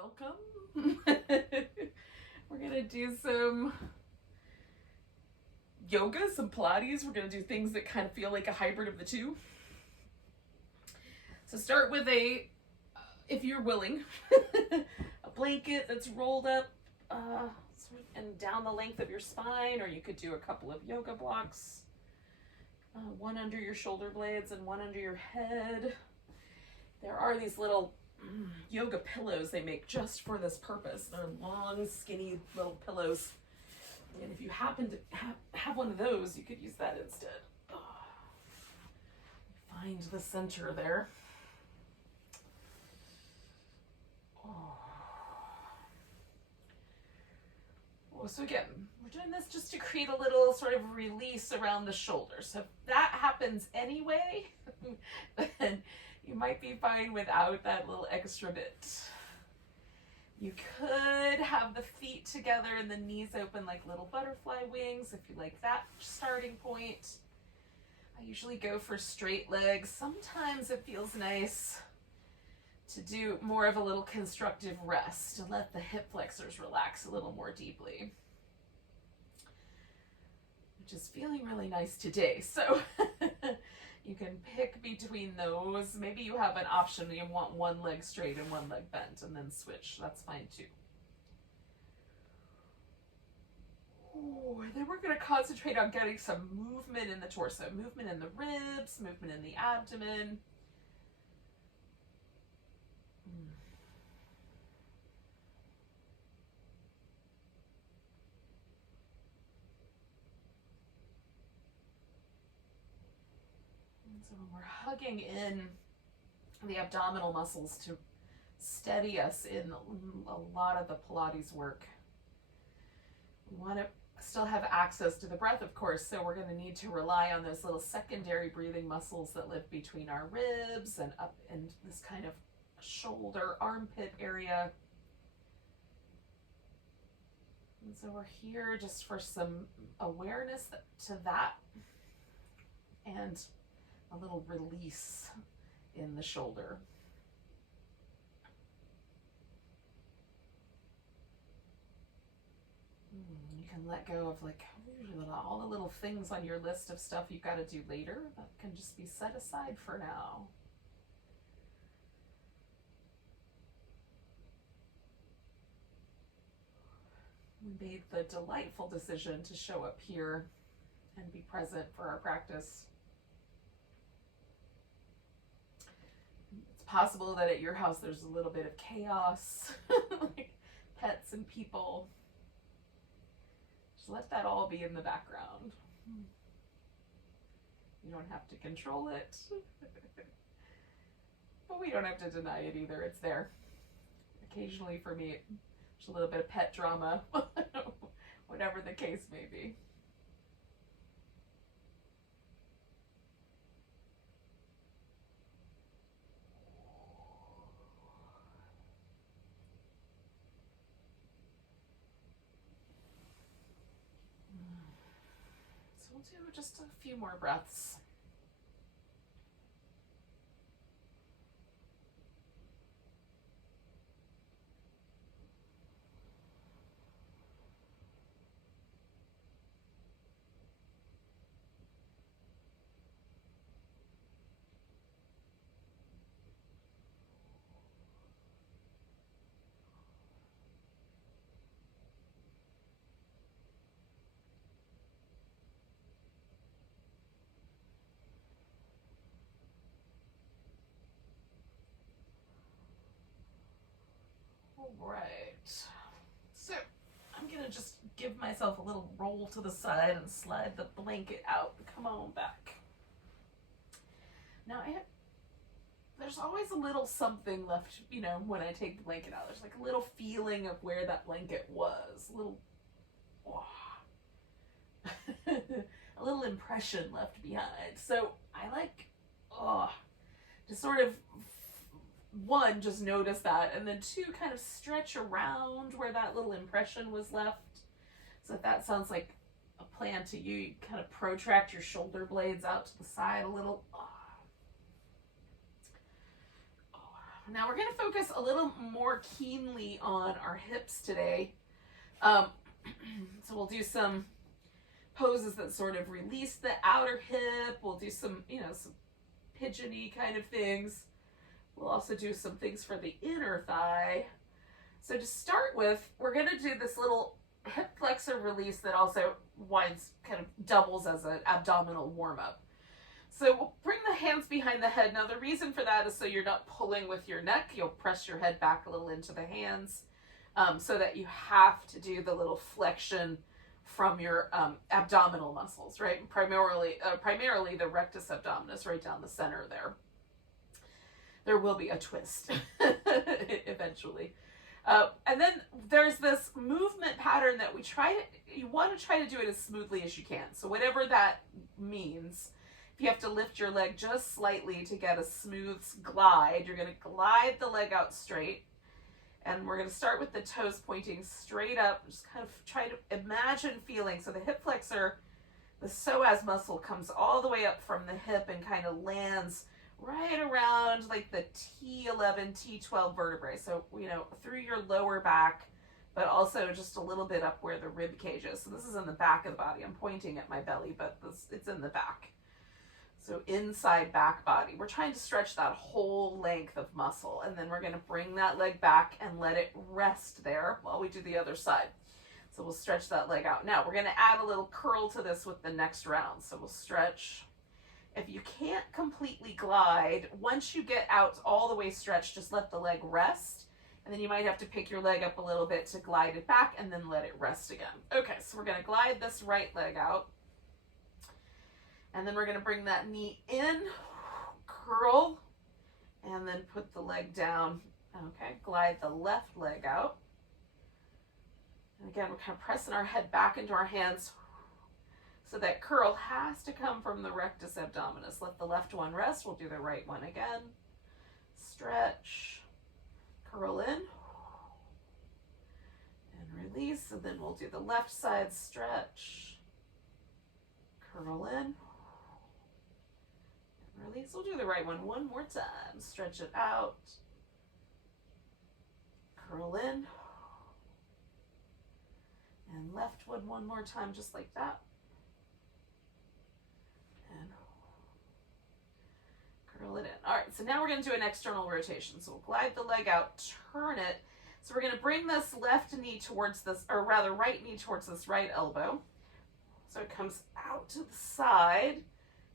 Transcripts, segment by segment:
Welcome. We're gonna do some yoga, some Pilates. We're gonna do things that kind of feel like a hybrid of the two. So start with if you're willing, a blanket that's rolled up and down the length of your spine, or you could do a couple of yoga blocks, one under your shoulder blades and one under your head. There are these little yoga pillows they make just for this purpose. They're long, skinny little pillows. And if you happen to have one of those, you could use that instead. Find the center there. So again, we're doing this just to create a little sort of release around the shoulders. So if that happens anyway, then you might be fine without that little extra bit. You could have the feet together and the knees open like little butterfly wings if you like that starting point. I usually go for straight legs. Sometimes it feels nice to do more of a little constructive rest to let the hip flexors relax a little more deeply, which is feeling really nice today. So you can pick between those. Maybe you have an option. You want one leg straight and one leg bent and then switch. That's fine too. And then we're going to concentrate on getting some movement in the torso, movement in the ribs, movement in the abdomen. So when we're hugging in the abdominal muscles to steady us in a lot of the Pilates work, we want to still have access to the breath, of course, so we're going to need to rely on those little secondary breathing muscles that live between our ribs and up in this kind of shoulder, armpit area. And so we're here just for some awareness to that and a little release in the shoulder. You can let go of like all the little things on your list of stuff you've got to do later that can just be set aside for now. We made the delightful decision to show up here and be present for our practice. Possible that at your house there's a little bit of chaos, like pets and people. Just let that all be in the background. You don't have to control it, but we don't have to deny it either. It's there. Occasionally for me, there's a little bit of pet drama, whatever the case may be. We'll do just a few more breaths. Right, so I'm gonna just give myself a little roll to the side and slide the blanket out. Come on back. Now there's always a little something left, when I take the blanket out. There's like a little feeling of where that blanket was, a little impression left behind. So I like, to sort of, one, just notice that, and then two, kind of stretch around where that little impression was left. So if that sounds like a plan to you, you kind of protract your shoulder blades out to the side a little. Now we're going to focus a little more keenly on our hips today. So we'll do some poses that sort of release the outer hip. We'll do some, some pigeon-y kind of things. We'll also do some things for the inner thigh. So to start with, we're going to do this little hip flexor release that also kind of doubles as an abdominal warm-up. So we'll bring the hands behind the head. Now the reason for that is so you're not pulling with your neck. You'll press your head back a little into the hands so that you have to do the little flexion from your abdominal muscles, right? Primarily the rectus abdominis, right down the center there. There will be a twist eventually. And then there's this movement pattern that you want to try to do it as smoothly as you can. So whatever that means, if you have to lift your leg just slightly to get a smooth glide, you're going to glide the leg out straight. And we're going to start with the toes pointing straight up. Just kind of try to imagine feeling. So the hip flexor, the psoas muscle comes all the way up from the hip and kind of lands right around like the T11, T12 vertebrae. So, through your lower back, but also just a little bit up where the rib cage is. So this is in the back of the body. I'm pointing at my belly, but it's in the back. So inside back body. We're trying to stretch that whole length of muscle. And then we're going to bring that leg back and let it rest there while we do the other side. So we'll stretch that leg out. Now we're going to add a little curl to this with the next round. So we'll stretch. If you can't completely glide, once you get out all the way stretched, just let the leg rest. And then you might have to pick your leg up a little bit to glide it back and then let it rest again. Okay, so we're going to glide this right leg out. And then we're going to bring that knee in, curl, and then put the leg down. Okay, glide the left leg out. And again, we're kind of pressing our head back into our hands. So that curl has to come from the rectus abdominis. Let the left one rest. We'll do the right one again. Stretch, curl in, and release. And then we'll do the left side stretch, curl in, release. We'll do the right one more time. Stretch it out. Curl in. And left one more time, just like that. And curl it in. All right, so now we're going to do an external rotation. So we'll glide the leg out, turn it. So we're going to bring this left knee towards this, or rather right knee towards this right elbow. So it comes out to the side.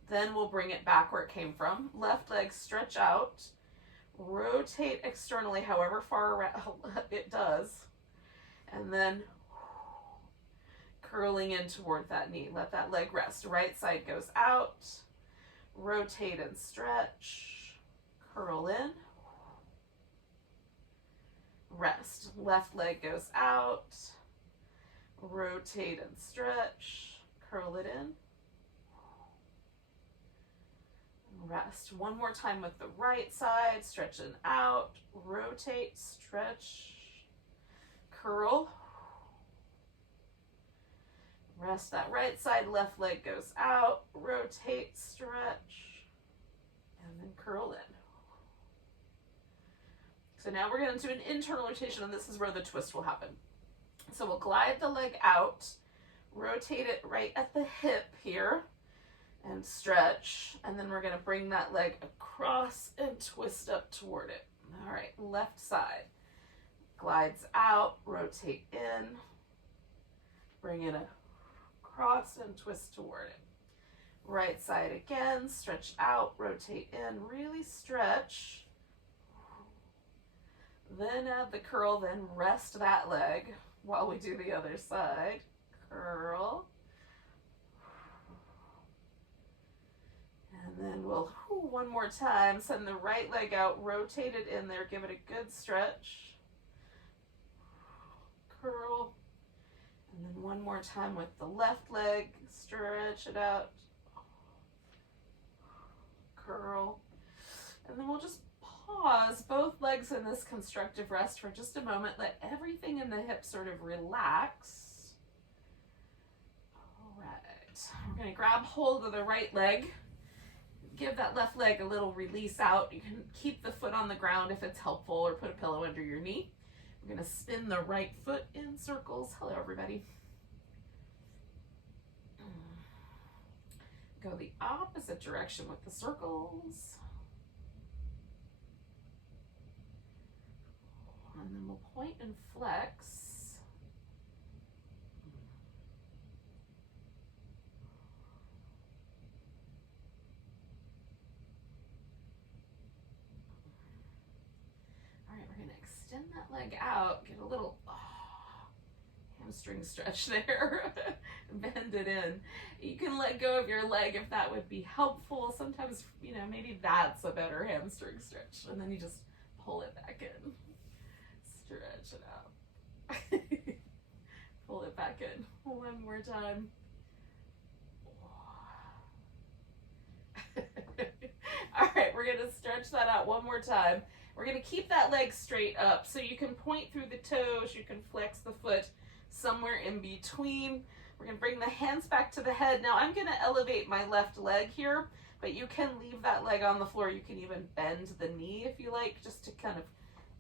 Then we'll bring it back where it came from. Left leg stretch out. Rotate externally, however far around it does. And then curling in toward that knee. Let that leg rest. Right side goes out. Rotate and stretch. Curl in. Rest. Left leg goes out. Rotate and stretch. Curl it in. Rest. One more time with the right side, stretching out, rotate, stretch, curl, rest that right side, left leg goes out, rotate, stretch, and then curl in. So now we're going to do an internal rotation, and this is where the twist will happen. So we'll glide the leg out, rotate it right at the hip here, and stretch, and then we're going to bring that leg across and twist up toward it. All right, left side. Glides out, rotate in, bring it across and twist toward it. Right side again, stretch out, rotate in, really stretch. Then add the curl, then rest that leg while we do the other side. Curl. And then we'll, one more time, send the right leg out, rotate it in there, give it a good stretch. Curl. And then one more time with the left leg, stretch it out. Curl. And then we'll just pause both legs in this constructive rest for just a moment. Let everything in the hips sort of relax. All right. We're going to grab hold of the right leg. give that left leg a little release out. You can keep the foot on the ground if it's helpful, or put a pillow under your knee. We're going to spin the right foot in circles. Hello, everybody. Go the opposite direction with the circles. And then we'll point and flex. All right, we're going to extend that leg out, get a little hamstring stretch there. Bend it in. You can let go of your leg if that would be helpful. Sometimes, you know, maybe that's a better hamstring stretch. And then you just pull it back in. Stretch it out. Pull it back in. One more time. All right, we're going to stretch that out one more time. We're going to keep that leg straight up. So you can point through the toes. You can flex the foot somewhere in between. We're going to bring the hands back to the head. Now I'm going to elevate my left leg here, but you can leave that leg on the floor. You can even bend the knee if you like, just to kind of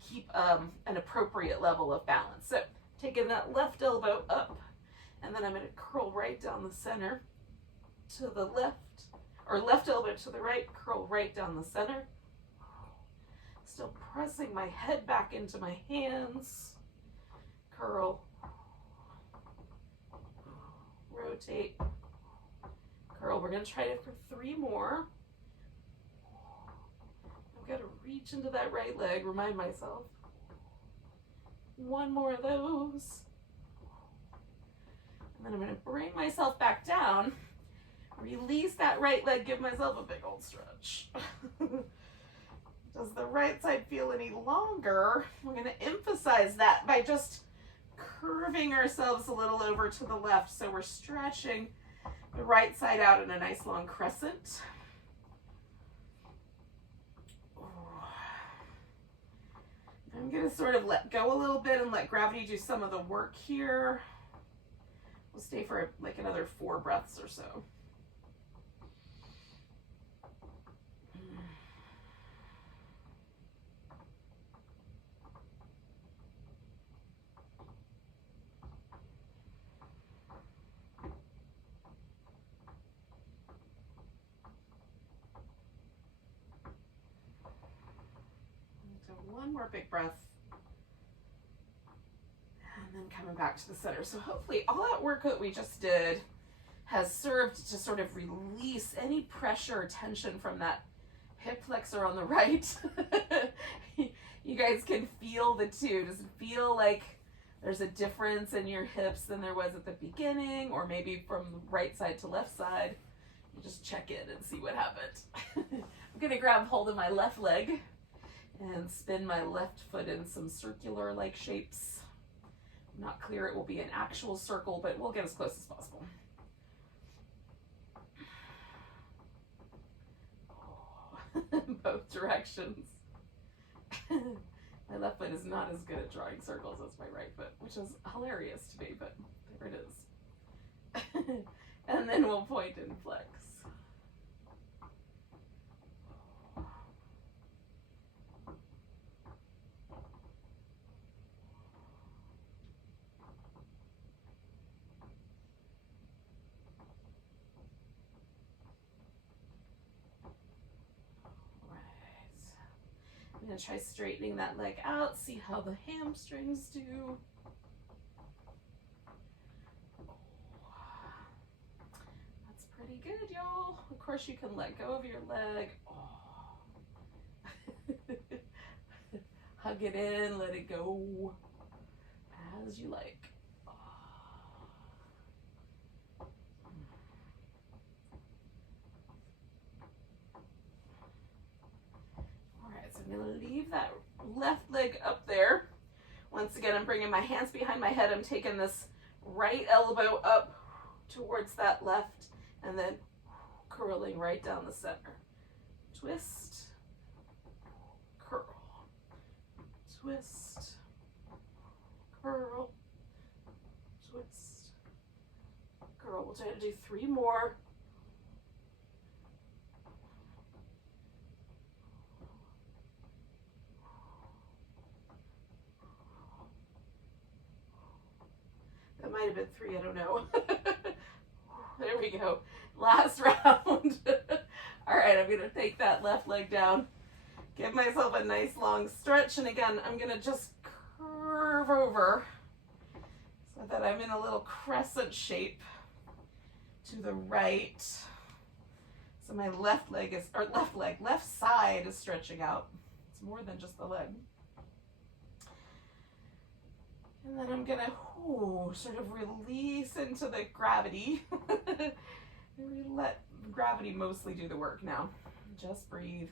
keep an appropriate level of balance. So taking that left elbow up, and then I'm going to curl right down the center to the left, or left elbow to the right, curl right down the center. Still pressing my head back into my hands. Curl. Rotate. Curl. We're going to try it for 3 more. I've got to reach into that right leg, remind myself. 1 more of those. And then I'm going to bring myself back down, release that right leg, give myself a big old stretch. Does the right side feel any longer? We're going to emphasize that by just curving ourselves a little over to the left. So we're stretching the right side out in a nice long crescent. I'm going to sort of let go a little bit and let gravity do some of the work here. We'll stay for like another 4 breaths or so. One more big breath, and then coming back to the center. So hopefully all that work that we just did has served to sort of release any pressure or tension from that hip flexor on the right. You guys can feel the two. Does it feel like there's a difference in your hips than there was at the beginning, or maybe from right side to left side? You just check in and see what happened. I'm gonna grab hold of my left leg and spin my left foot in some circular-like shapes. I'm not clear it will be an actual circle, but we'll get as close as possible. Both directions. My left foot is not as good at drawing circles as my right foot, which is hilarious to me, but there it is. And then we'll point and flex. I'm going to try straightening that leg out, see how the hamstrings do. That's pretty good, y'all. Of course, you can let go of your leg. Hug it in, let it go as you like. I'm going to leave that left leg up there. Once again, I'm bringing my hands behind my head. I'm taking this right elbow up towards that left, and then curling right down the center. Twist, curl, twist, curl, twist, curl. We'll try to do 3 more. might have been 3, I don't know. There we go. Last round. All right, I'm gonna take that left leg down, give myself a nice long stretch, and again, I'm gonna just curve over so that I'm in a little crescent shape to the right. So my left side is stretching out. It's more than just the leg. And then I'm gonna sort of release into the gravity. Let gravity mostly do the work now. Just breathe.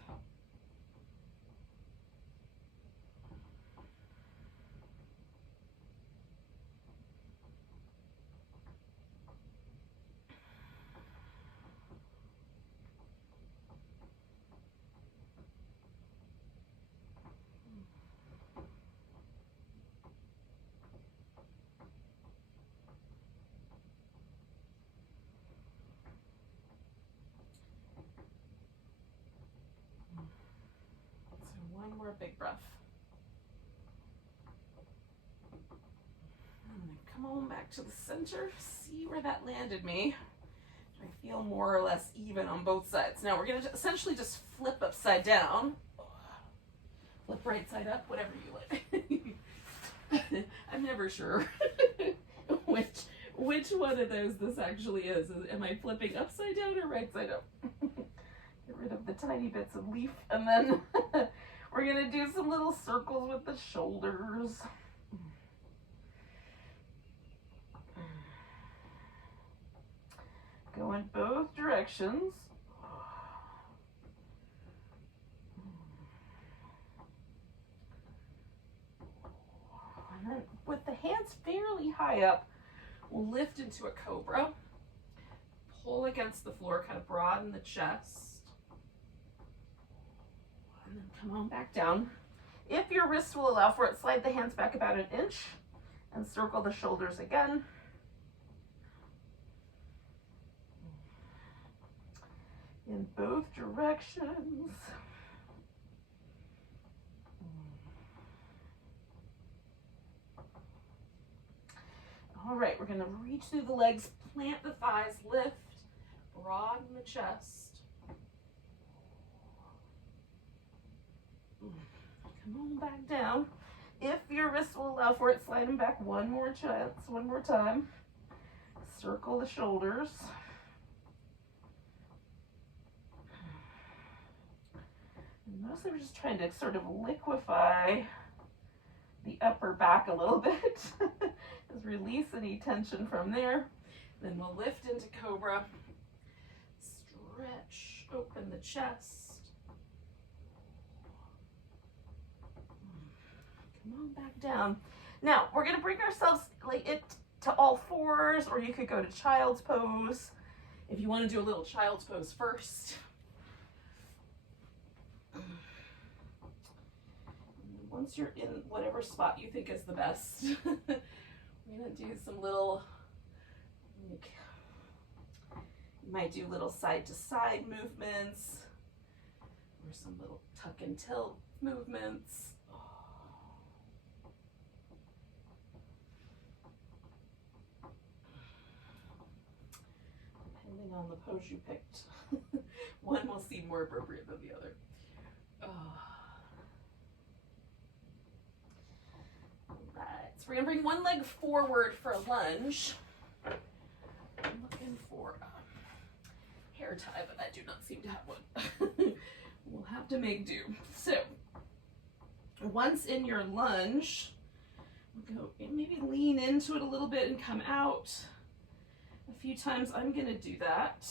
One more big breath. I'm gonna come on back to the center, see where that landed me. I feel more or less even on both sides. Now we're gonna essentially just flip upside down. Flip right side up, whatever you like. I'm never sure which one of those this actually is. Am I flipping upside down or right side up? Get rid of the tiny bits of leaf, and then we're gonna do some little circles with the shoulders. Go in both directions. And then with the hands fairly high up, we'll lift into a cobra. Pull against the floor, kind of broaden the chest. And then come on back down. If your wrists will allow for it, slide the hands back about 1 inch and circle the shoulders again. In both directions. All right, we're gonna reach through the legs, plant the thighs, lift, broaden the chest. Come on back down. If your wrists will allow for it, slide them back one more time. Circle the shoulders. And mostly we're just trying to sort of liquefy the upper back a little bit. Just release any tension from there. Then we'll lift into cobra. Stretch, open the chest. Come on back down. Now we're gonna bring ourselves to all fours, or you could go to child's pose if you want to do a little child's pose first. Once you're in whatever spot you think is the best, we're gonna do some little, you might do little side to side movements, or some little tuck and tilt movements. Depending on the pose you picked, one will seem more appropriate than the other. Alright, so we're going to bring one leg forward for a lunge. I'm looking for a hair tie, but I do not seem to have one. We'll have to make do. So, once in your lunge, go and maybe lean into it a little bit and come out. A few times I'm going to do that.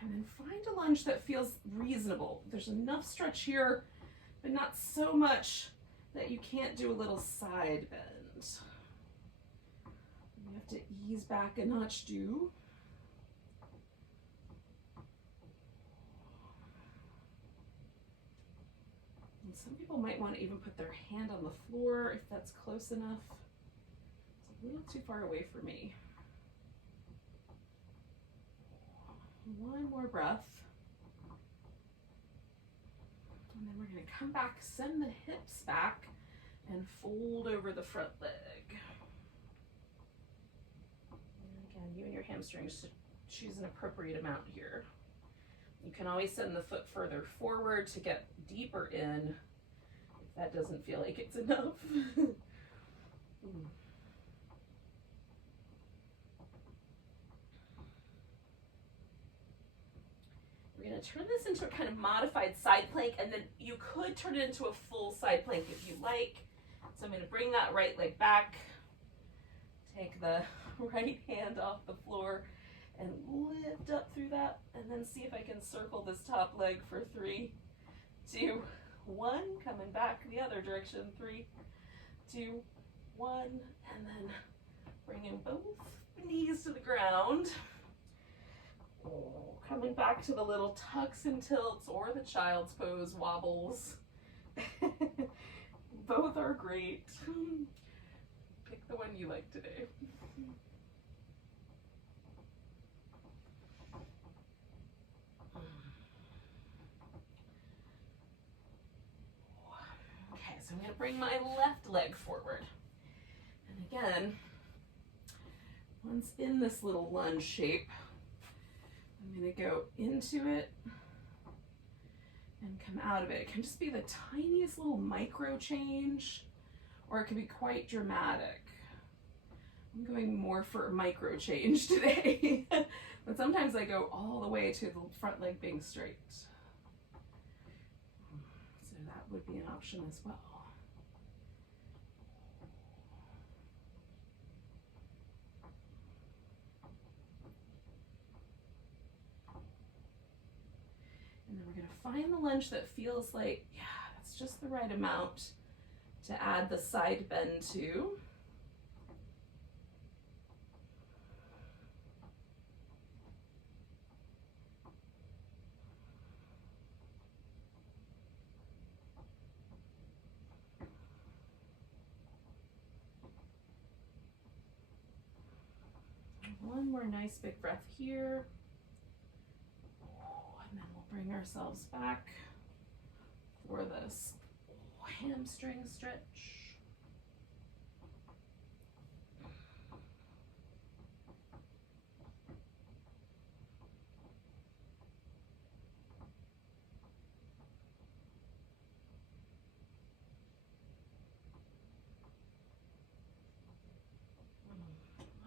And then find a lunge that feels reasonable. There's enough stretch here, but not so much that you can't do a little side bend. You have to ease back a notch too. And some people might want to even put their hand on the floor if that's close enough. It's a little too far away for me. One more breath. And then we're going to come back, send the hips back, and fold over the front leg. And again, you and your hamstrings should choose an appropriate amount here. You can always send the foot further forward to get deeper in if that doesn't feel like it's enough. We're going to turn this into a kind of modified side plank, and then you could turn it into a full side plank if you like. So I'm going to bring that right leg back, take the right hand off the floor, and lift up through that, and then see if I can circle this top leg for 3, 2, 1, coming back the other direction, 3, 2, 1, and then bringing both knees to the ground. Coming back to the little tucks and tilts or the child's pose wobbles. Both are great. Pick the one you like today. Okay, so I'm going to bring my left leg forward. And again, once in this little lunge shape, I'm going to go into it and come out of it. It can just be the tiniest little micro change, or it can be quite dramatic. I'm going more for a micro change today, but sometimes I go all the way to the front leg being straight. So that would be an option as well. And then we're going to find the lunge that feels like, yeah, that's just the right amount to add the side bend to. One more nice big breath here. And then we'll bring ourselves back for this hamstring stretch.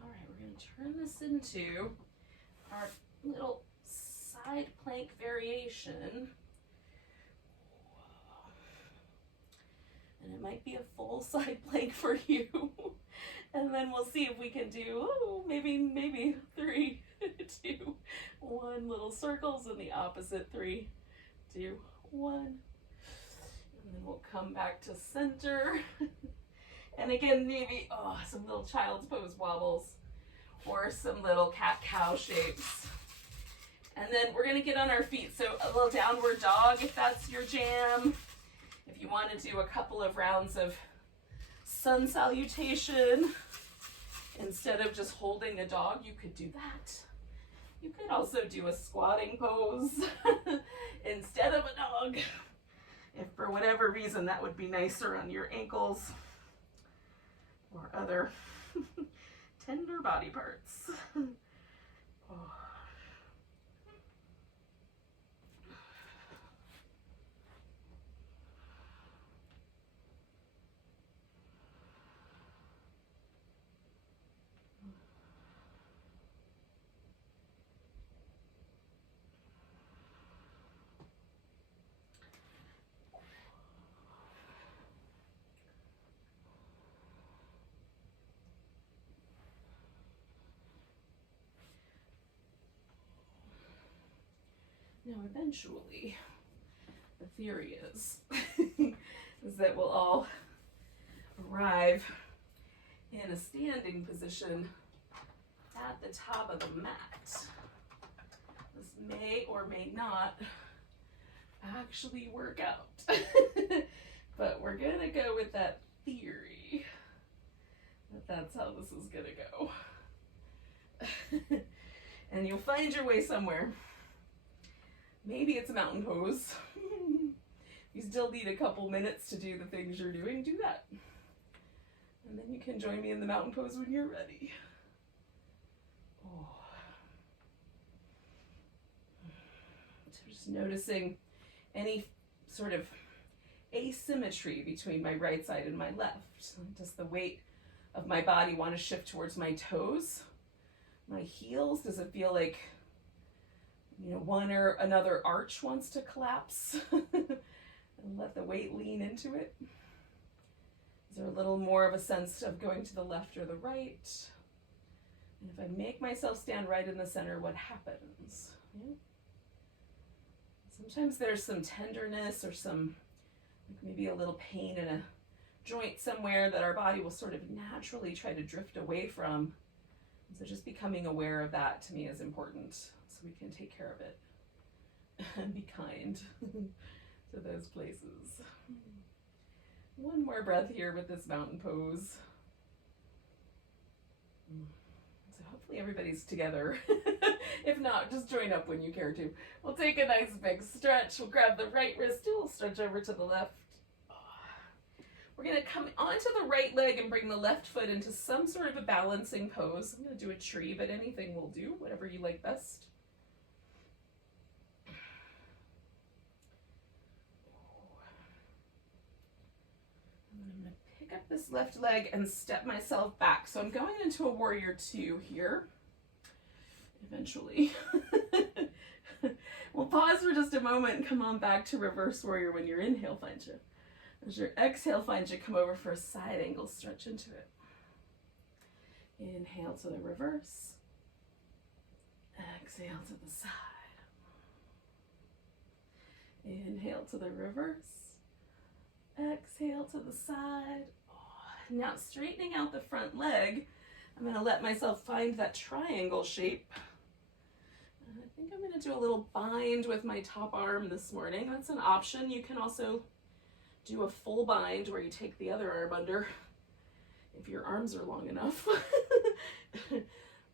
All right, we're going to turn this into our little side plank variation. And it might be a full side plank for you. And then we'll see if we can do, maybe 3, 2, 1 little circles in the opposite. 3, 2, 1. And then we'll come back to center. And again, maybe, some little child's pose wobbles or some little cat-cow shapes. And then we're gonna get on our feet. So a little downward dog if that's your jam. If you want to do a couple of rounds of sun salutation, instead of just holding a dog, you could do that. You could also do a squatting pose instead of a dog. If for whatever reason that would be nicer on your ankles or other tender body parts. Now, eventually, the theory is that we'll all arrive in a standing position at the top of the mat. This may or may not actually work out, but we're gonna go with that theory that that's how this is gonna go. And you'll find your way somewhere. Maybe it's a mountain pose. You still need a couple minutes to do the things you're doing, do that. And then you can join me in the mountain pose when you're ready. Oh. So just noticing any sort of asymmetry between my right side and my left. Does the weight of my body want to shift towards my toes, my heels? Does it feel like, you know, one or another arch wants to collapse? And let the weight lean into it. Is there a little more of a sense of going to the left or the right? And if I make myself stand right in the center, what happens? Yeah. Sometimes there's some tenderness or some, like maybe a little pain in a joint somewhere that our body will sort of naturally try to drift away from. And so just becoming aware of that to me is important, so we can take care of it and be kind to those places. One more breath here with this mountain pose. So hopefully everybody's together. If not, just join up when you care to. We'll take a nice big stretch. We'll grab the right wrist, we'll stretch over to the left. We're gonna come onto the right leg and bring the left foot into some sort of a balancing pose. I'm gonna do a tree, but anything will do, whatever you like best. I'm going to pick up this left leg and step myself back. So I'm going into a warrior two here, eventually. We'll pause for just a moment and come on back to reverse warrior when your inhale finds you. As your exhale finds you, come over for a side angle stretch into it. Inhale to the reverse. Exhale to the side. Inhale to the reverse. Exhale to the side. Now straightening out the front leg, I'm going to let myself find that triangle shape. And I think I'm going to do a little bind with my top arm this morning. That's an option. You can also do a full bind where you take the other arm under if your arms are long enough.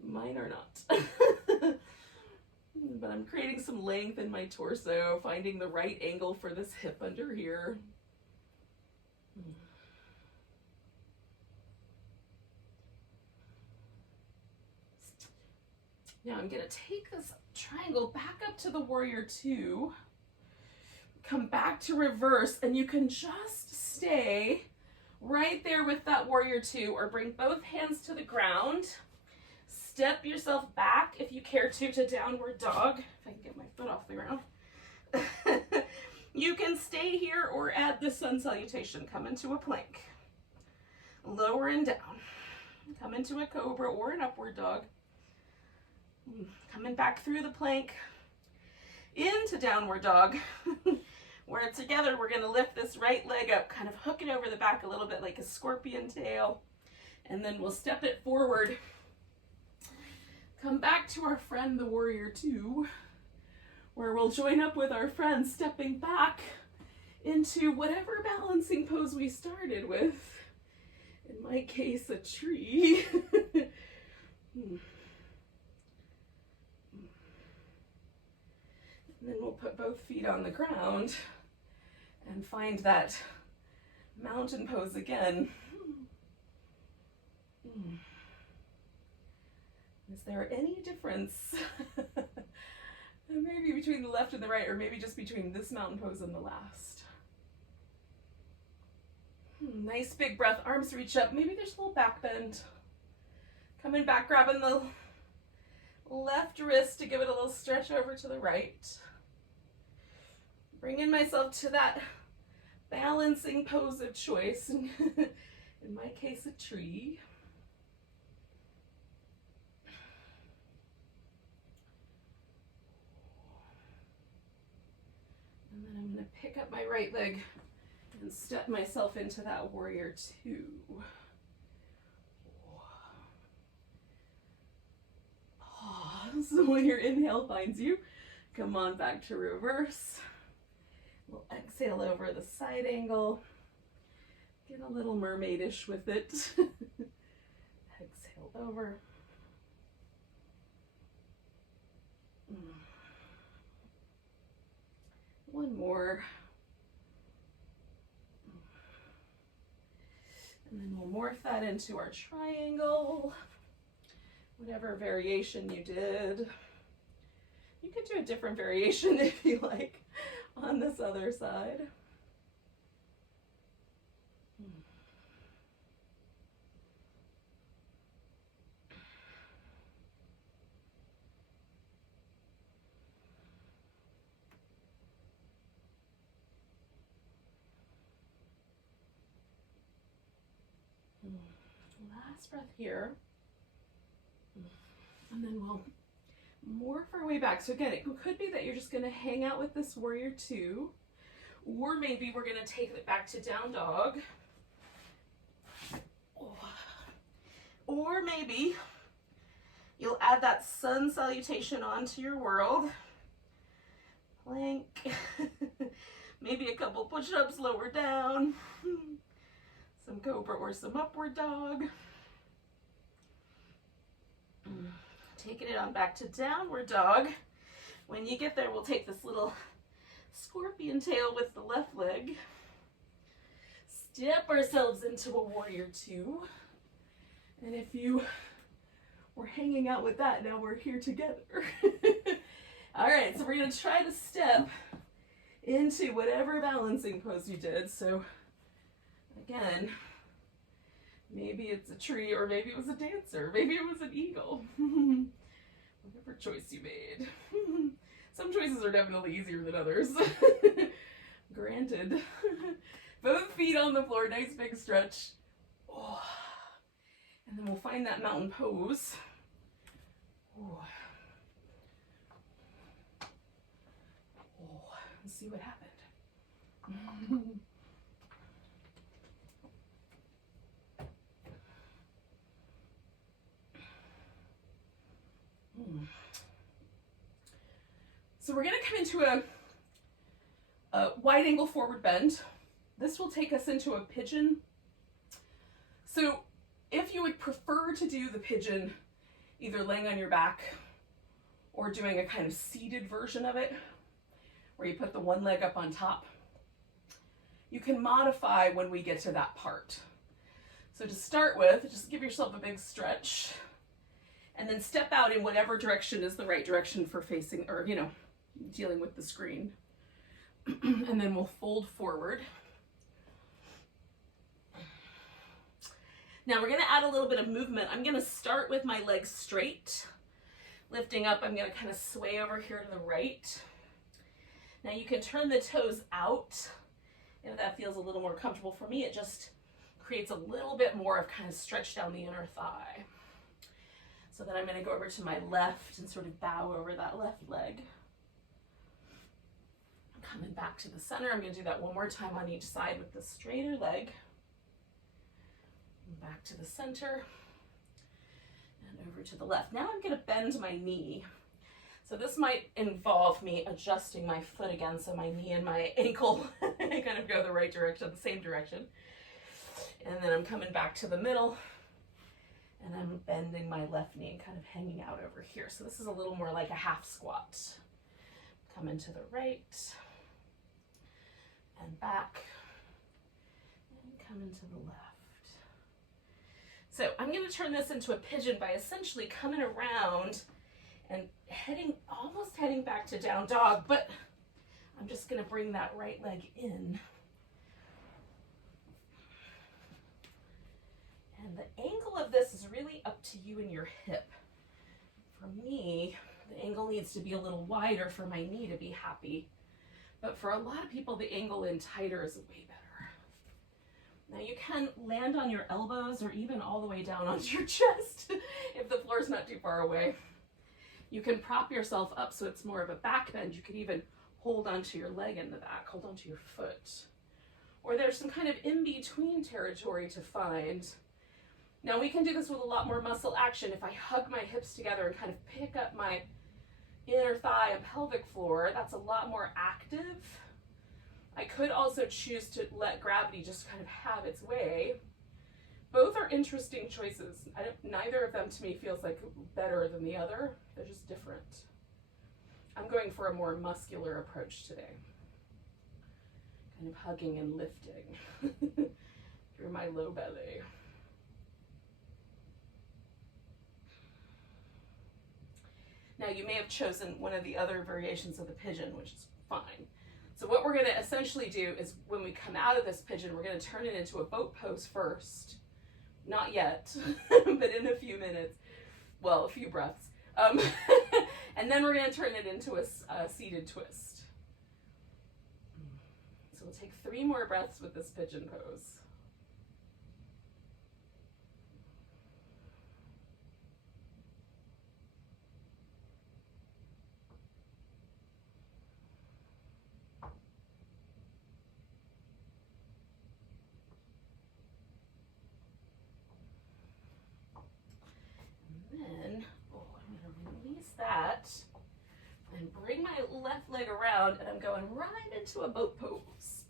Mine are not. But I'm creating some length in my torso, finding the right angle for this hip under here. Now I'm going to take this triangle back up to the warrior two, come back to reverse, and you can just stay right there with that warrior two, or bring both hands to the ground. Step yourself back if you care to downward dog. If I can get my foot off the ground. You can stay here or add the sun salutation. Come into a plank. Lower and down. Come into a cobra or an upward dog. Coming back through the plank into downward dog. Where together we're going to lift this right leg up, kind of hook it over the back a little bit like a scorpion tail. And then we'll step it forward. Come back to our friend the warrior two, where we'll join up with our friend stepping back into whatever balancing pose we started with. In my case, a tree. And then we'll put both feet on the ground and find that mountain pose again. Is there any difference? Maybe between the left and the right, or maybe just between this mountain pose and the last. Nice big breath, arms reach up. Maybe there's a little back bend. Coming back, grabbing the left wrist to give it a little stretch over to the right. Bringing myself to that balancing pose of choice. In my case, a tree. And then I'm going to pick up my right leg and step myself into that warrior two. Pause when your inhale finds you. Come on back to reverse. We'll exhale over the side angle. Get a little mermaidish with it. Exhale over. more. And then we'll morph that into our triangle, whatever variation you did. You could do a different variation if you like on this other side. Last breath here. And then we'll morph our way back. So again, it could be that you're just going to hang out with this warrior two, or maybe we're going to take it back to down dog. Or maybe you'll add that sun salutation onto your world. Plank. Maybe a couple push-ups lower down. Some cobra or some upward dog. Taking it on back to downward dog. When you get there, we'll take this little scorpion tail with the left leg. Step ourselves into a warrior two. And if you were hanging out with that, now we're here together. All right, so we're going to try to step into whatever balancing pose you did. So again, maybe it's a tree, or maybe it was a dancer, maybe it was an eagle. Whatever choice you made. Some choices are definitely easier than others. Granted. Both feet on the floor, nice big stretch. Oh. And then we'll find that mountain pose. Oh. Oh. Let's see what happened. So we're going to come into a wide angle forward bend. This will take us into a pigeon. So if you would prefer to do the pigeon either laying on your back or doing a kind of seated version of it, where you put the one leg up on top, you can modify when we get to that part. So to start with, just give yourself a big stretch and then step out in whatever direction is the right direction for facing, or, you know, dealing with the screen. And then we'll fold forward. Now we're going to add a little bit of movement. I'm going to start with my legs straight. Lifting up, I'm going to kind of sway over here to the right. Now you can turn the toes out if that feels a little more comfortable. For me, it just creates a little bit more of kind of stretch down the inner thigh. So then I'm going to go over to my left and sort of bow over that left leg. Coming back to the center. I'm going to do that one more time on each side with the straighter leg. Back to the center and over to the left. Now I'm going to bend my knee. So this might involve me adjusting my foot again, so my knee and my ankle kind of go the right direction, the same direction. And then I'm coming back to the middle and I'm bending my left knee and kind of hanging out over here. So this is a little more like a half squat. Coming to the right and back and coming to the left. So I'm going to turn this into a pigeon by essentially coming around and almost heading back to down dog, but I'm just going to bring that right leg in. And the angle of this is really up to you and your hip. For me, the angle needs to be a little wider for my knee to be happy. But for a lot of people, the angle in tighter is way better. Now you can land on your elbows or even all the way down onto your chest if the floor is not too far away. You can prop yourself up so it's more of a back bend. You could even hold onto your leg in the back, hold onto your foot. Or there's some kind of in-between territory to find. Now we can do this with a lot more muscle action. If I hug my hips together and kind of pick up my inner thigh and pelvic floor, that's a lot more active. I could also choose to let gravity just kind of have its way. Both are interesting choices. Neither of them to me feels like better than the other. They're just different. I'm going for a more muscular approach today. Kind of hugging and lifting through my low belly. Now you may have chosen one of the other variations of the pigeon, which is fine. So what we're going to essentially do is when we come out of this pigeon, we're going to turn it into a boat pose first. Not yet, but in a few minutes. Well, a few breaths. And then we're going to turn it into a seated twist. So we'll take 3 more breaths with this pigeon pose. That and bring my left leg around, and I'm going right into a boat pose.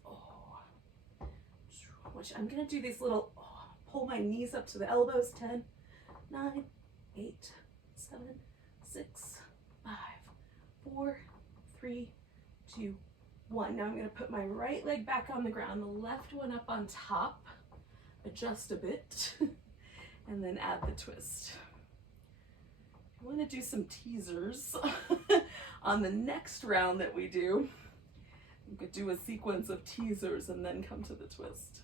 Which I'm going to do these little, pull my knees up to the elbows, 10, 9, 8, 7, 6, 5, 4, 3, 2, 1. Now I'm going to put my right leg back on the ground, the left one up on top, adjust a bit, and then add the twist. I want to do some teasers on the next round that we do. We could do a sequence of teasers and then come to the twist.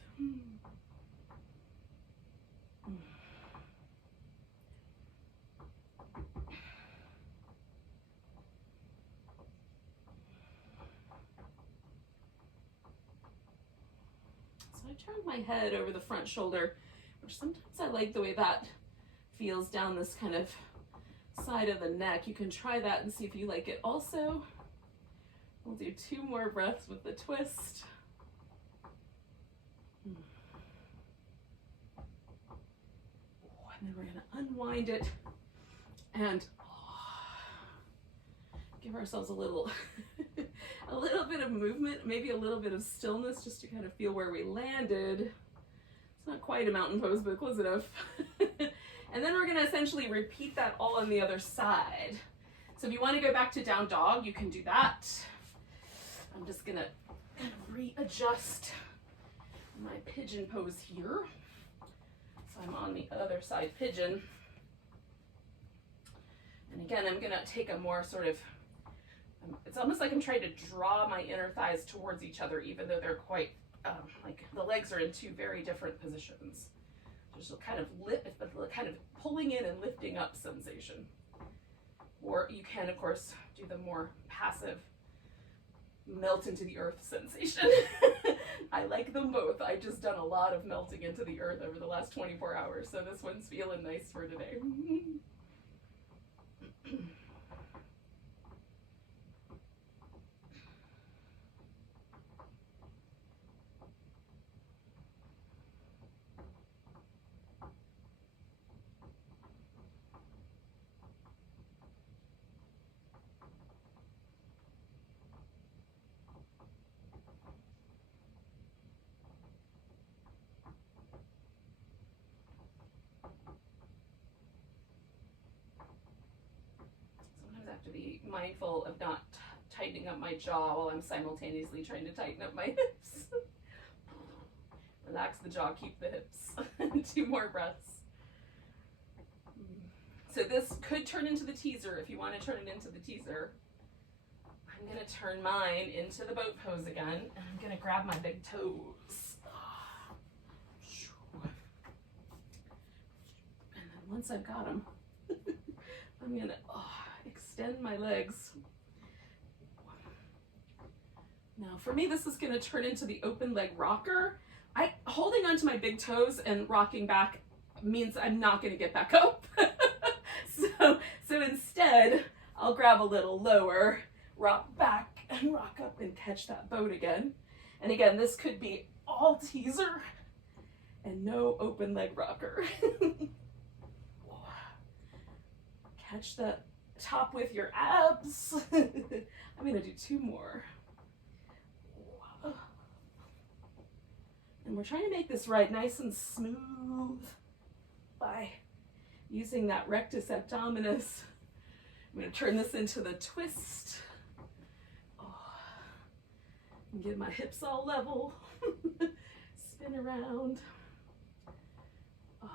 So I turned my head over the front shoulder, which sometimes I like the way that feels down this kind of side of the neck. You can try that and see if you like it also. We'll do 2 more breaths with the twist. And then we're going to unwind it and give ourselves a little a little bit of movement, maybe a little bit of stillness, just to kind of feel where we landed. It's not quite a mountain pose, but close enough. And then we're going to essentially repeat that all on the other side. So if you want to go back to down dog, you can do that. I'm just going to kind of readjust my pigeon pose here. So I'm on the other side pigeon. And again, I'm going to take a more sort of, it's almost like I'm trying to draw my inner thighs towards each other, even though they're quite, like the legs are in 2 very different positions. Just a kind of kind of pulling in and lifting up sensation. Or you can, of course, do the more passive melt into the earth sensation. I like them both. I've just done a lot of melting into the earth over the last 24 hours, so this one's feeling nice for today. To be mindful of not tightening up my jaw while I'm simultaneously trying to tighten up my hips. Relax the jaw, keep the hips. 2 more breaths. So this could turn into the teaser if you want to turn it into the teaser. I'm going to turn mine into the boat pose again, and I'm going to grab my big toes. And then once I've got them, I'm going to extend my legs. Now for me, this is going to turn into the open leg rocker. Holding onto my big toes and rocking back means I'm not going to get back up. so instead, I'll grab a little lower, rock back and rock up and catch that boat again. And again, this could be all teaser and no open leg rocker. Catch that top with your abs. I'm going to do 2 more. And we're trying to make this ride nice and smooth by using that rectus abdominis. I'm going to turn this into the twist. And get my hips all level. Spin around. Oh.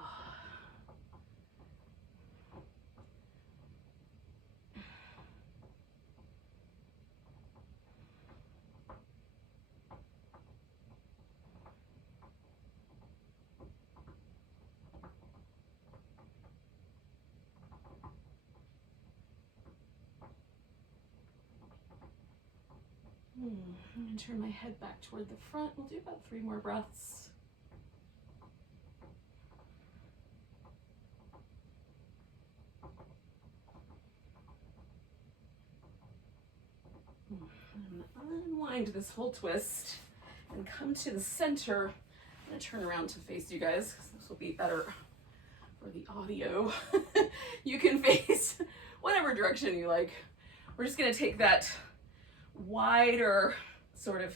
I'm going to turn my head back toward the front. We'll do about 3 more breaths. I'm going to unwind this whole twist and come to the center. I'm going to turn around to face you guys because this will be better for the audio. You can face whatever direction you like. We're just going to take that wider sort of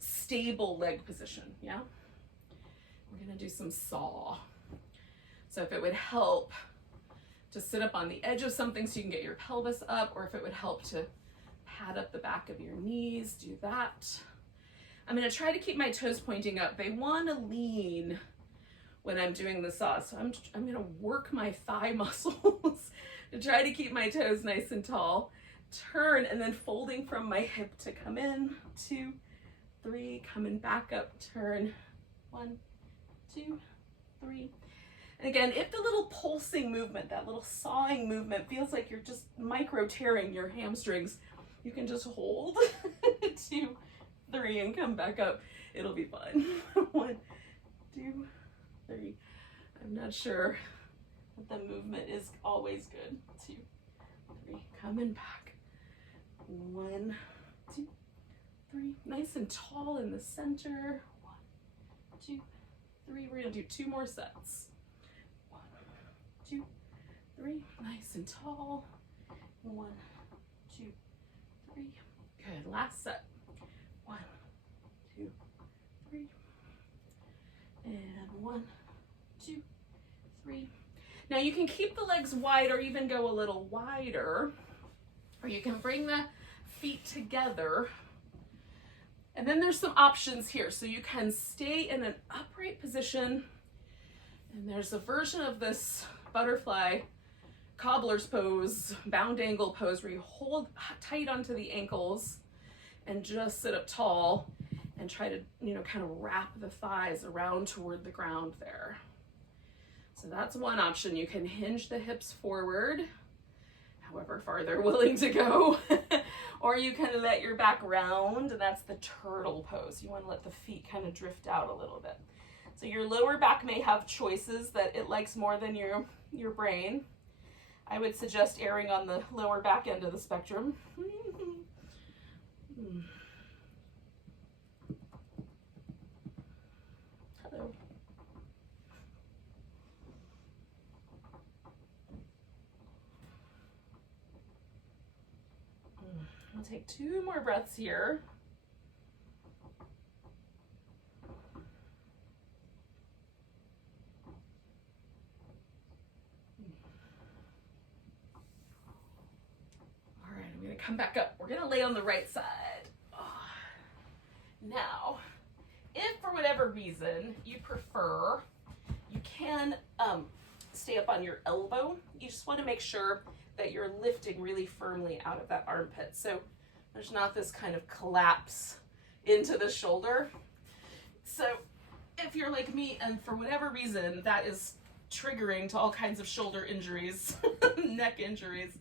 stable leg position, yeah? We're gonna do some saw. So if it would help to sit up on the edge of something so you can get your pelvis up, or if it would help to pad up the back of your knees, do that. I'm gonna try to keep my toes pointing up. They wanna lean when I'm doing the saw, so I'm gonna work my thigh muscles to try to keep my toes nice and tall. Turn, and then folding from my hip to come in. 2, 3, coming back up, turn. 1, 2, 3. And again, if the little pulsing movement, that little sawing movement feels like you're just micro tearing your hamstrings, you can just hold. 2, 3, and come back up. It'll be fun. 1, 2, 3. I'm not sure that the movement is always good. 2, 3, coming back. 1, 2, 3. Nice and tall in the center. 1, 2, 3. We're gonna do 2 more sets. 1, 2, 3. Nice and tall. 1, 2, 3. Good. Last set. 1, 2, 3. And 1, 2, 3. Now you can keep the legs wide or even go a little wider, or you can bring the feet together. And then there's some options here. So you can stay in an upright position. And there's a version of this butterfly cobbler's pose, bound angle pose, where you hold tight onto the ankles and just sit up tall and try to, kind of wrap the thighs around toward the ground there. So that's one option. You can hinge the hips forward, however far they're willing to go, or you can let your back round, and that's the turtle pose. You want to let the feet kind of drift out a little bit. So your lower back may have choices that it likes more than your brain. I would suggest erring on the lower back end of the spectrum. Hello. I'll take 2 more breaths here. All right, I'm going to come back up. We're going to lay on the right side. Now, if for whatever reason you prefer, you can stay up on your elbow. You just want to make sure that you're lifting really firmly out of that armpit. So there's not this kind of collapse into the shoulder. So if you're like me and for whatever reason that is triggering to all kinds of shoulder injuries, neck injuries,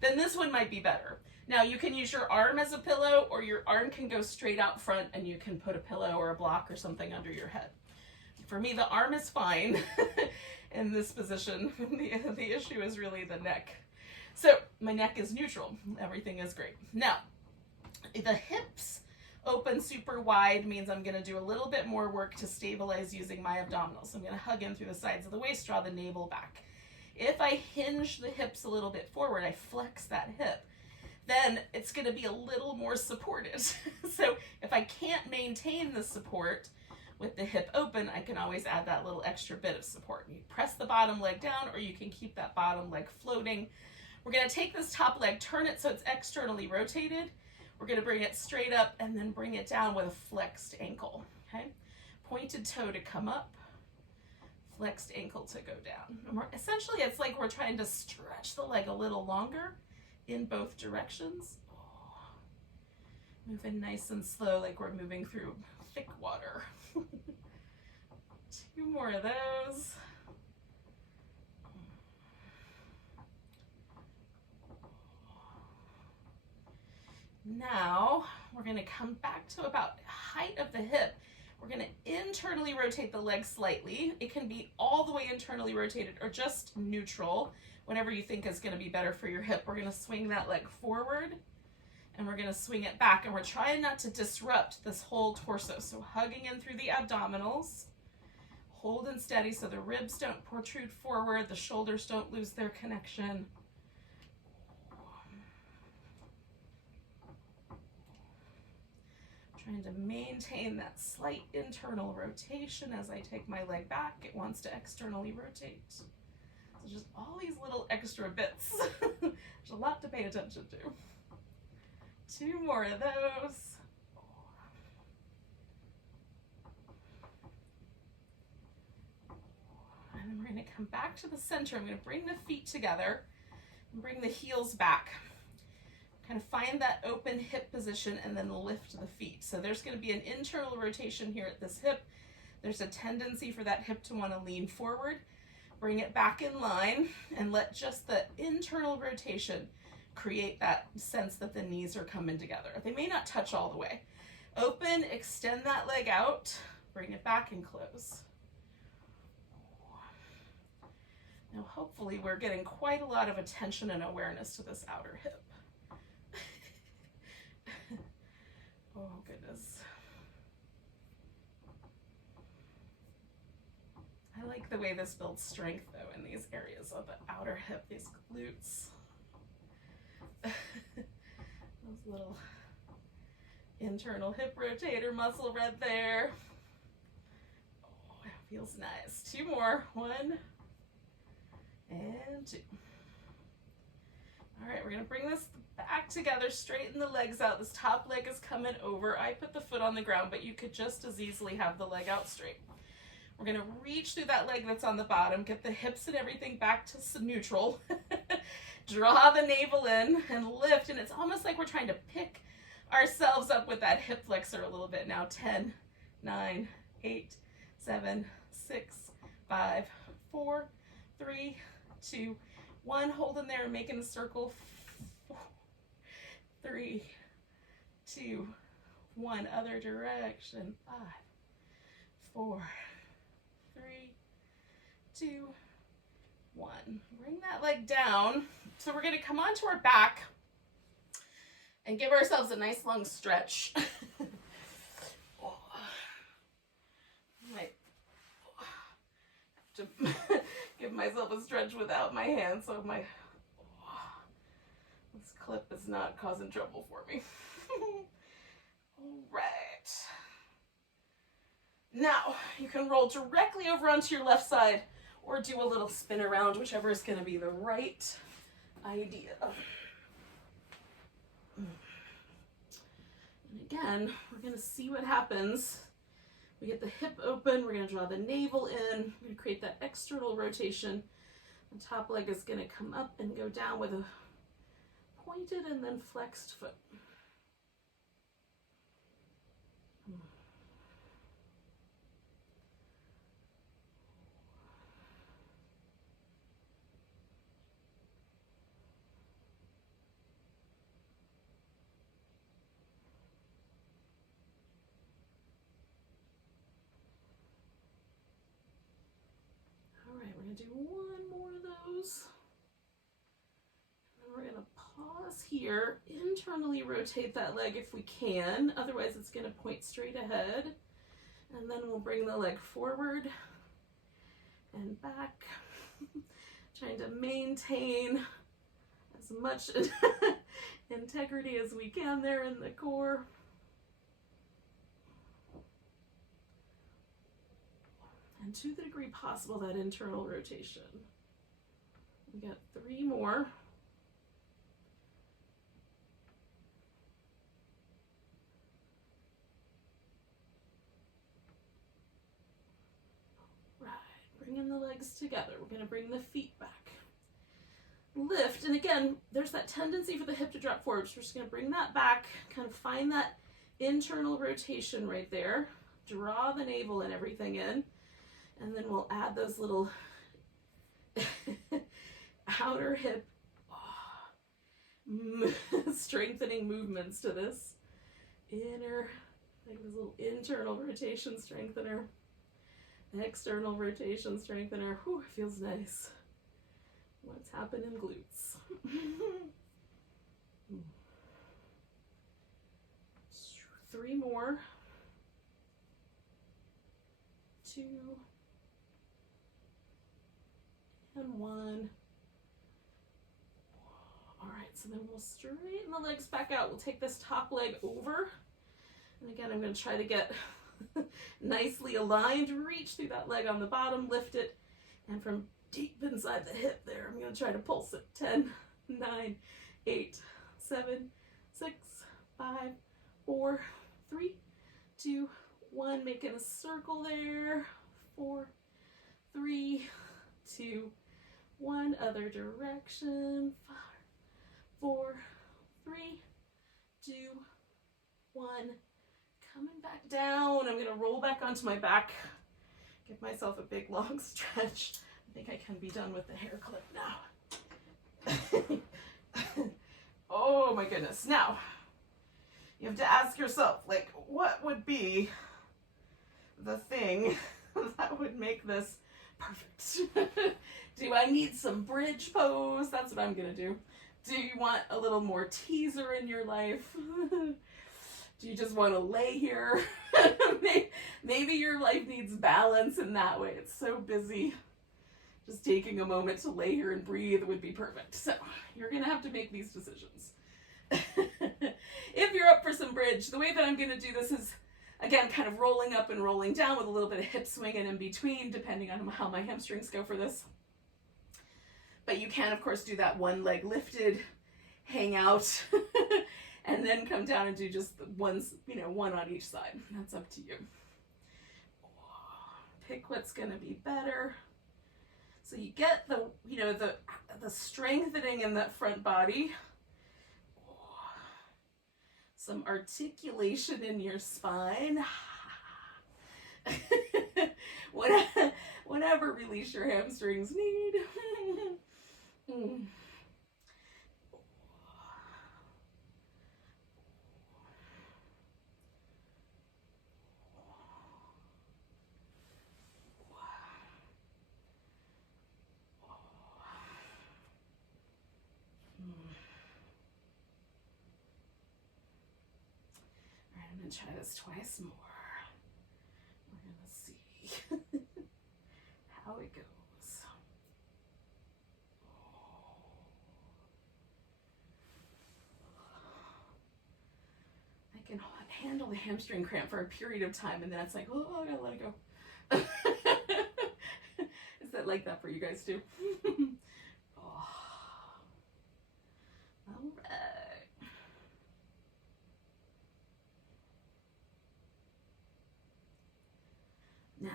then this one might be better. Now you can use your arm as a pillow, or your arm can go straight out front and you can put a pillow or a block or something under your head. For me, the arm is fine in this position. The issue is really the neck. So my neck is neutral. Everything is great. Now, the hips open super wide means I'm going to do a little bit more work to stabilize using my abdominals. I'm going to hug in through the sides of the waist, draw the navel back. If I hinge the hips a little bit forward, I flex that hip, then it's going to be a little more supported. So if I can't maintain the support with the hip open, I can always add that little extra bit of support. You press the bottom leg down, or you can keep that bottom leg floating. We're going to take this top leg, turn it so it's externally rotated. We're going to bring it straight up and then bring it down with a flexed ankle, okay? Pointed toe to come up, flexed ankle to go down. And essentially, it's like we're trying to stretch the leg a little longer in both directions. Moving nice and slow, like we're moving through thick water. 2 more of those. Now, we're going to come back to about height of the hip. We're going to internally rotate the leg slightly. It can be all the way internally rotated or just neutral, whatever you think is going to be better for your hip. We're going to swing that leg forward and we're going to swing it back. And we're trying not to disrupt this whole torso. So hugging in through the abdominals, holding steady so the ribs don't protrude forward, the shoulders don't lose their connection. Trying to maintain that slight internal rotation as I take my leg back. It wants to externally rotate. So just all these little extra bits. There's a lot to pay attention to. 2 more of those. And then we're going to come back to the center. I'm going to bring the feet together and bring the heels back. Kind of find that open hip position and then lift the feet. So there's going to be an internal rotation here at this hip. There's a tendency for that hip to want to lean forward. Bring it back in line and let just the internal rotation create that sense that the knees are coming together. They may not touch all the way. Open, extend that leg out, bring it back and close. Now hopefully we're getting quite a lot of attention and awareness to this outer hip. Oh, goodness. I like the way this builds strength, though, in these areas of the outer hip, these glutes. Those little internal hip rotator muscle right there. Oh, it feels nice. 2 more. 1 and 2. All right, we're going to bring this back together, straighten the legs out. This top leg is coming over. I put the foot on the ground, but you could just as easily have the leg out straight. We're going to reach through that leg that's on the bottom, get the hips and everything back to neutral. Draw the navel in and lift, and it's almost like we're trying to pick ourselves up with that hip flexor a little bit now. 10, 9, 8, 7, 6, 5, 4, 3, 2, 1. Hold in there and making a circle. 3, 2, 1. Other direction. 5, 4, 3, 2, 1. Bring that leg down. So we're going to come onto our back and give ourselves a nice long stretch. Might have to give myself a stretch without my hands so this clip is not causing trouble for me. All right. Now you can roll directly over onto your left side or do a little spin around, whichever is going to be the right idea. And again, we're going to see what happens. We get the hip open, we're going to draw the navel in, we're going to create that external rotation. The top leg is going to come up and go down with a pointed and then flexed foot. Do 1 more of those. And we're going to pause here, internally rotate that leg if we can, otherwise it's going to point straight ahead. And then we'll bring the leg forward and back, trying to maintain as much integrity as we can there in the core. And to the degree possible, that internal rotation. We got 3 more. bringing the legs together. We're going to bring the feet back. Lift, and again, there's that tendency for the hip to drop forward, so we're just going to bring that back, kind of find that internal rotation right there. Draw the navel and everything in, and then we'll add those little outer hip strengthening movements to this. Inner, like this little internal rotation strengthener, external rotation strengthener. Whew, feels nice. What's happening, glutes? 3 more. 2 and 1. All right, so then we'll straighten the legs back out. We'll take this top leg over. And again, I'm going to try to get nicely aligned. Reach through that leg on the bottom, lift it, and from deep inside the hip there, I'm going to try to pulse it. 10, 9, 8, 7, 6, 5, 4, 3, 2, 1. Making a circle there. 4, 3, 2, 1. Other direction. 5, 4, 3, 2, 1. Coming back down. I'm going to roll back onto my back. Give myself a big long stretch. I think I can be done with the hair clip now. Oh my goodness. Now, you have to ask yourself, like, what would be the thing that would make this perfect? Do I need some bridge pose? That's what I'm going to do. Do you want a little more teaser in your life? Do you just want to lay here? Maybe your life needs balance in that way. It's so busy. Just taking a moment to lay here and breathe would be perfect. So you're going to have to make these decisions. If you're up for some bridge, the way that I'm going to do this is, again, kind of rolling up and rolling down with a little bit of hip swinging in between, depending on how my hamstrings go for this. But you can, of course, do that one leg lifted, hang out, and then come down and do just one on each side. That's up to you. Pick what's going to be better. So you get the strengthening in that front body. Some articulation in your spine. Whatever release your hamstrings need. I'm going to try this twice more. We're going to see how it goes. I can handle the hamstring cramp for a period of time, and then it's like, oh, I gotta let it go. Is that like that for you guys too? Oh. All right. Now,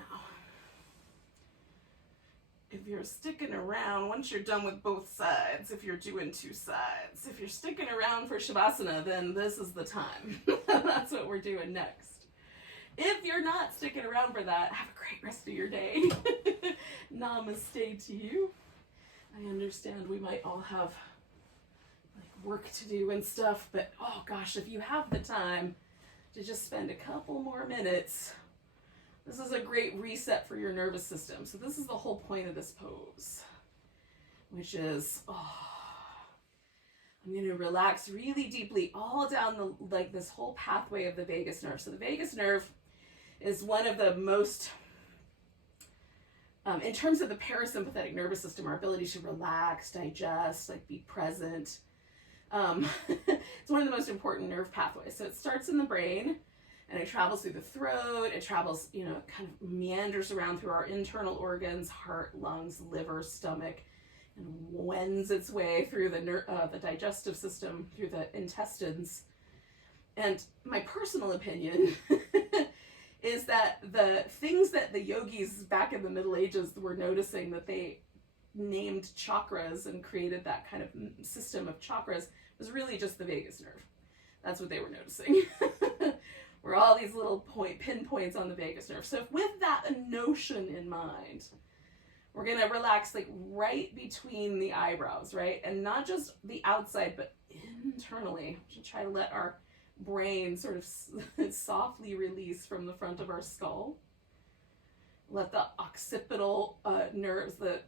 if you're sticking around, once you're done with both sides, if you're doing 2 sides, if you're sticking around for Shavasana, then this is the time. That's what we're doing next. If you're not sticking around for that, have a great rest of your day. Namaste to you. I understand we might all have work to do and stuff, but oh gosh, if you have the time to just spend a couple more minutes, this is a great reset for your nervous system. So this is the whole point of this pose, which is, I'm going to relax really deeply all down this whole pathway of the vagus nerve. So the vagus nerve is one of the most, in terms of the parasympathetic nervous system, our ability to relax, digest, be present. It's one of the most important nerve pathways. So it starts in the brain, and it travels through the throat. It travels, kind of meanders around through our internal organs, heart, lungs, liver, stomach, and wends its way through the digestive system, through the intestines. And my personal opinion is that the things that the yogis back in the Middle Ages were noticing, that they named chakras and created that kind of system of chakras, was really just the vagus nerve. That's what they were noticing. Were all these little pinpoints on the vagus nerve. So if with that notion in mind, we're gonna relax like right between the eyebrows, right? And not just the outside, but internally. We should try to let our brain sort of softly release from the front of our skull. Let the occipital nerves, the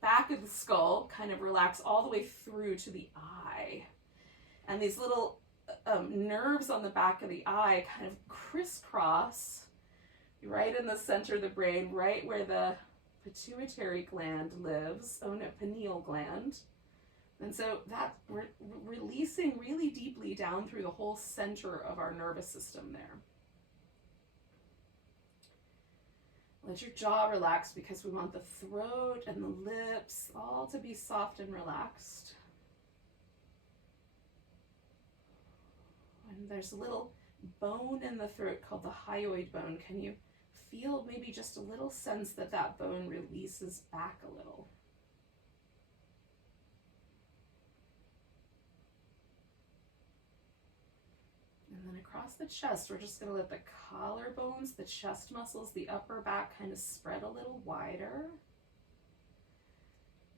back of the skull kind of relax all the way through to the eye. And these little nerves on the back of the eye kind of crisscross right in the center of the brain, right where the pituitary gland lives. Oh no, pineal gland. And so that we're releasing really deeply down through the whole center of our nervous system there. Let your jaw relax, because we want the throat and the lips all to be soft and relaxed. And there's a little bone in the throat called the hyoid bone. Can you feel maybe just a little sense that that bone releases back a little? And then across the chest, we're just going to let the collarbones, the chest muscles, the upper back kind of spread a little wider.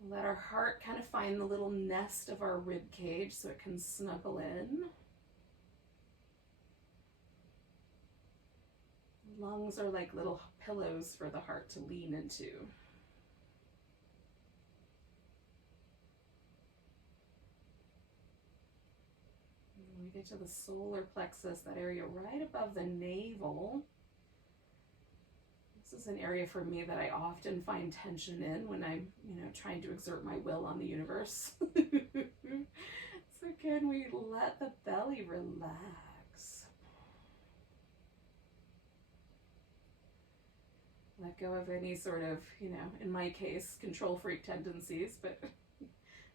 Let our heart kind of find the little nest of our rib cage so it can snuggle in. Lungs are like little pillows for the heart to lean into. We get to the solar plexus, that area right above the navel. This is an area for me that I often find tension in when I'm, trying to exert my will on the universe. So can we let the belly relax? Let go of any sort of, in my case, control freak tendencies, but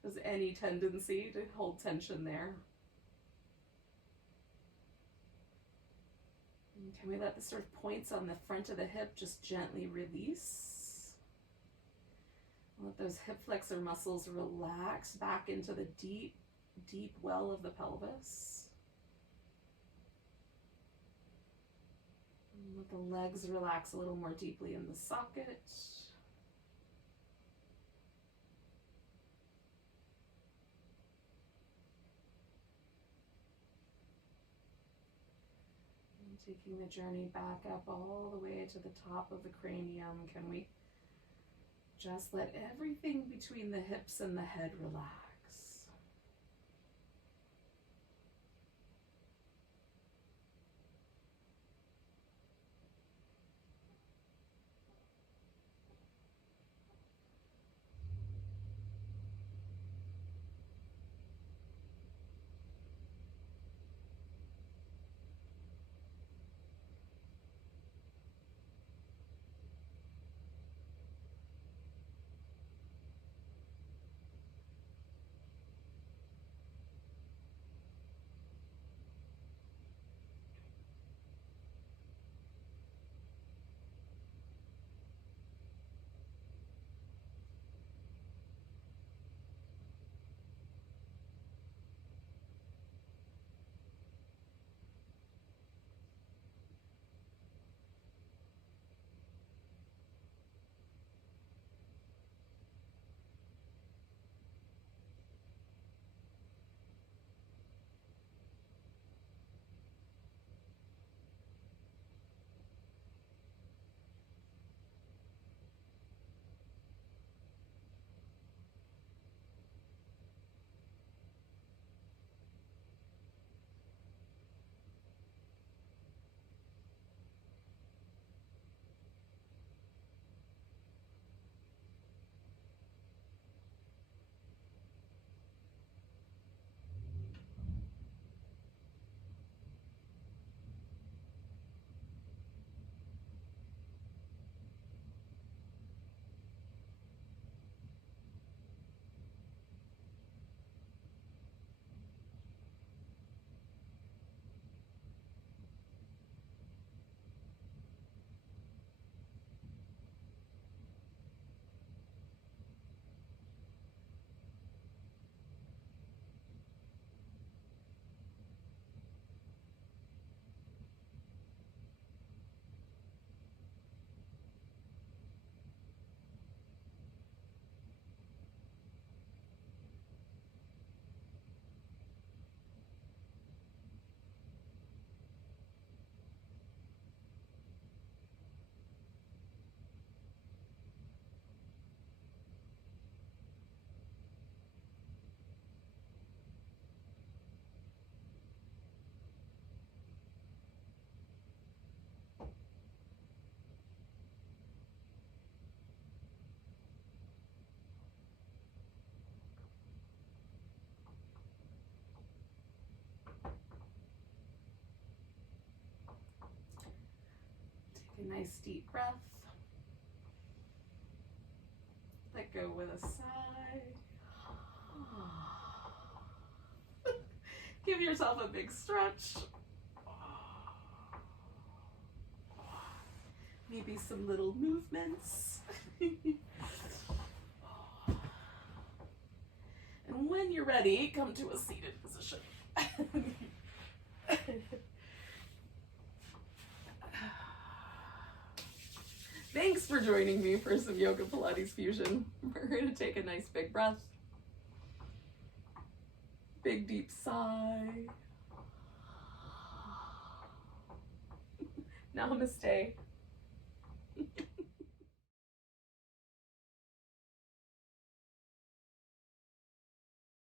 there's any tendency to hold tension there. Can we let the sort of points on the front of the hip just gently release? Let those hip flexor muscles relax back into the deep, deep well of the pelvis. And let the legs relax a little more deeply in the socket. Taking the journey back up all the way to the top of the cranium, can we just let everything between the hips and the head relax? Nice deep breath. Let go with a sigh. Give yourself a big stretch. Maybe some little movements. And when you're ready, come to a seated position. Thanks for joining me for some Yoga Pilates Fusion. We're going to take a nice big breath. Big deep sigh. Namaste.